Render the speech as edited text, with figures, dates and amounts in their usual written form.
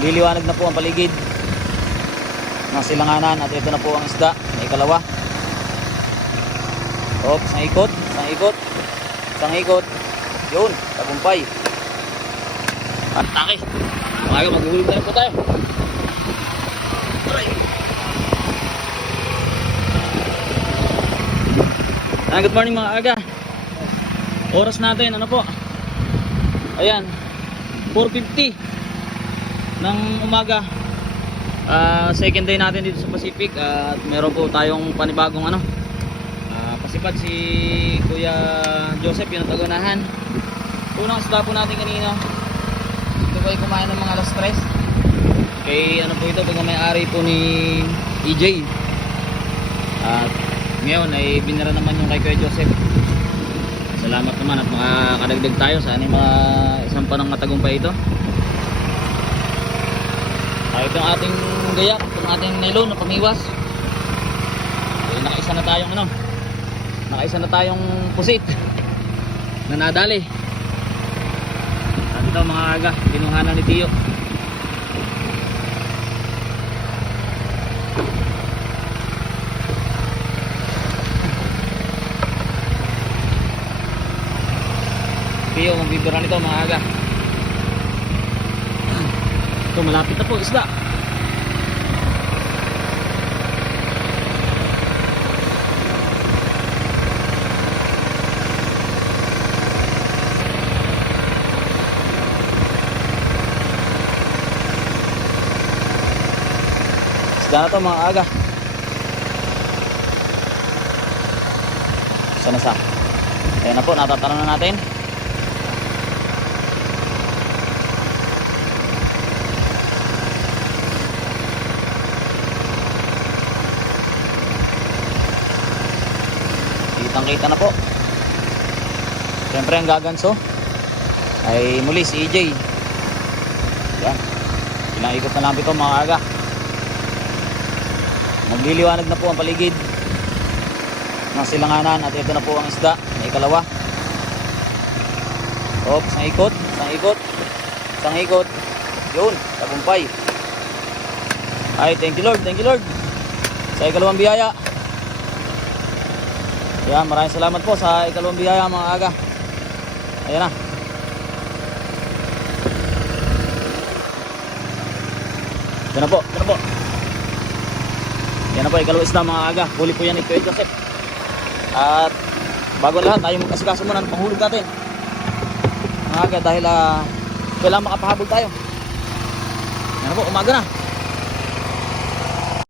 Magliliwanag na po ang paligid ng silanganan at ito na po ang isda na ikalawa. Isang ikot, isang ikot, isang ikot. Yun, tagumpay. At taki. Mga maghulog na rin po tayo. Good morning mga aga. Oras natin ano po? Ayan, 4:50 ng umaga. Second day natin dito sa Pacific at meron po tayong panibagong pasipad si Kuya Joseph, yung tagunahan. Unang isda po natin kanina. Ito po ay kumain ng mga alas 3. Kay ano po ito, pagka-may-ari po ni EJ. At ngayon ay binira naman yung kay Kuya Joseph. Salamat naman at makakadagdag tayo sa isang panang matagumpay ito. Ito ang ating gayak, ito ang ating nylon na pamiwas. Nakaisa na tayong pusit na nadali. At ito mga aga, kinuhanan ni Tiyo. Tiyo magbibira nito mga aga. Ito malapit na po isda. Isda na to mga aga. Sana. Ayan na po, natatanan na natin. Kitang-kita na po. Siyempre ang gaganso ay muli si EJ. Yan. Ilang ikot na lang ito mga aga. Magliliwanag na po ang paligid ng silanganan at ito na po ang isda na ikalawa. Isang ikot, isang ikot, isang ikot. Yun, tagumpay. Ay, thank you Lord sa ikalawang biyaya. Yan, maraming salamat po sa ikalawang biyaya mga aga. Ayan na. Yan na po. Yan na po, ikalawang isda mga aga. Huli po yan ni Kuya Joseph. At bago lahat, tayo mag-asikaso muna ng panghulog natin mga aga, dahil kailangan makapahabol tayo. Yan na po, umaga na.